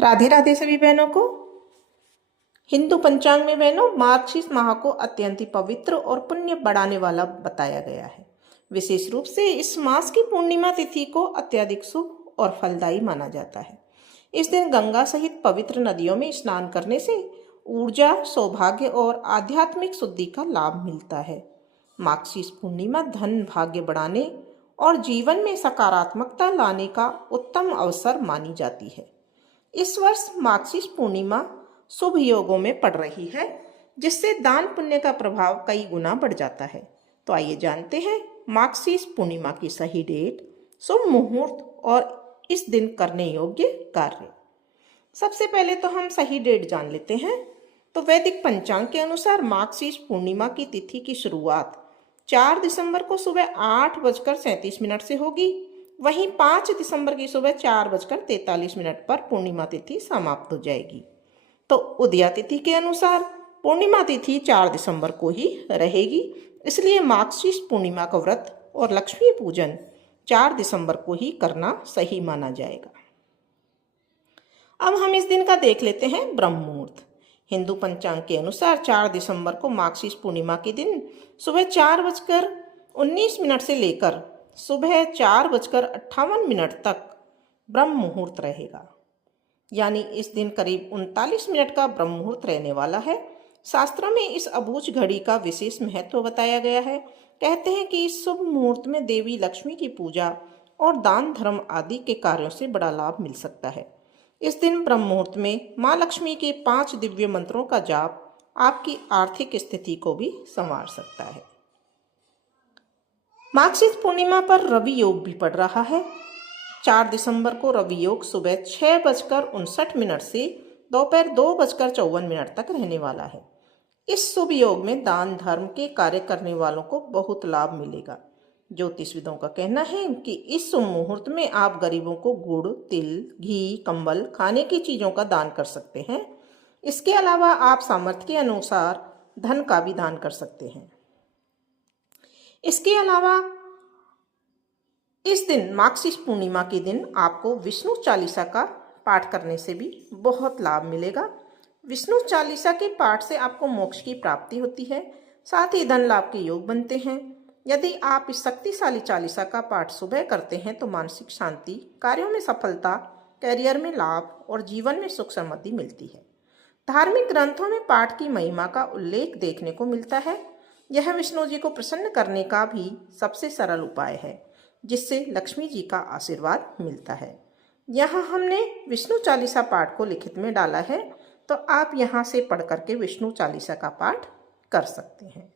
राधे राधे सभी बहनों को। हिंदू पंचांग में बहनों मार्गशीर्ष माह को अत्यंत ही पवित्र और पुण्य बढ़ाने वाला बताया गया है। विशेष रूप से इस मास की पूर्णिमा तिथि को अत्यधिक शुभ और फलदायी माना जाता है। इस दिन गंगा सहित पवित्र नदियों में स्नान करने से ऊर्जा, सौभाग्य और आध्यात्मिक शुद्धि का लाभ मिलता है। मार्गशीर्ष पूर्णिमा धन भाग्य बढ़ाने और जीवन में सकारात्मकता लाने का उत्तम अवसर मानी जाती है। इस वर्ष मार्गशीर्ष पूर्णिमा शुभ योगों में पड़ रही है, जिससे दान पुण्य का प्रभाव कई गुना बढ़ जाता है। तो आइए जानते हैं मार्गशीर्ष पूर्णिमा की सही डेट, शुभ मुहूर्त और इस दिन करने योग्य कार्य। सबसे पहले तो हम सही डेट जान लेते हैं। तो वैदिक पंचांग के अनुसार मार्गशीर्ष पूर्णिमा की तिथि की शुरुआत 4 दिसंबर को सुबह 8:37 से होगी। वहीं 5 दिसंबर की सुबह 4:43 पर पूर्णिमा तिथि समाप्त हो जाएगी। तो उदया तिथि के अनुसार पूर्णिमा तिथि 4 दिसंबर को ही रहेगी, इसलिए मार्गशीर्ष पूर्णिमा का व्रत और लक्ष्मी पूजन 4 दिसंबर को ही करना सही माना जाएगा। अब हम इस दिन का देख लेते हैं ब्रह्म मुहूर्त। हिंदू पंचांग के अनुसार 4 दिसंबर को मार्गशीर्ष पूर्णिमा के दिन सुबह 4:19 से लेकर सुबह 4:58 तक ब्रह्म मुहूर्त रहेगा। यानी इस दिन करीब 39 मिनट का ब्रह्म मुहूर्त रहने वाला है। शास्त्रों में इस अबूझ घड़ी का विशेष महत्व बताया गया है। कहते हैं कि इस शुभ मुहूर्त में देवी लक्ष्मी की पूजा और दान धर्म आदि के कार्यों से बड़ा लाभ मिल सकता है। इस दिन ब्रह्म मुहूर्त में माँ लक्ष्मी के 5 दिव्य मंत्रों का जाप आपकी आर्थिक स्थिति को भी संवार सकता है। मार्गशीर्ष पूर्णिमा पर रवि योग भी पड़ रहा है। 4 दिसंबर को रवि योग सुबह 6:59 से दोपहर 2:54 तक रहने वाला है। इस शुभ योग में दान धर्म के कार्य करने वालों को बहुत लाभ मिलेगा। ज्योतिषविदों का कहना है कि इस शुभ मुहूर्त में आप गरीबों को गुड़, तिल, घी, कंबल, खाने की चीज़ों का दान कर सकते हैं। इसके अलावा आप सामर्थ्य के अनुसार धन का भी दान कर सकते हैं। इसके अलावा इस दिन मार्गशीर्ष पूर्णिमा के दिन आपको विष्णु चालीसा का पाठ करने से भी बहुत लाभ मिलेगा। विष्णु चालीसा के पाठ से आपको मोक्ष की प्राप्ति होती है, साथ ही धन लाभ के योग बनते हैं। यदि आप इस शक्तिशाली चालीसा का पाठ सुबह करते हैं तो मानसिक शांति, कार्यों में सफलता, करियर में लाभ और जीवन में सुख समृद्धि मिलती है। धार्मिक ग्रंथों में पाठ की महिमा का उल्लेख देखने को मिलता है। यह विष्णु जी को प्रसन्न करने का भी सबसे सरल उपाय है, जिससे लक्ष्मी जी का आशीर्वाद मिलता है। यहाँ हमने विष्णु चालीसा पाठ को लिखित में डाला है, तो आप यहाँ से पढ़ करके विष्णु चालीसा का पाठ कर सकते हैं।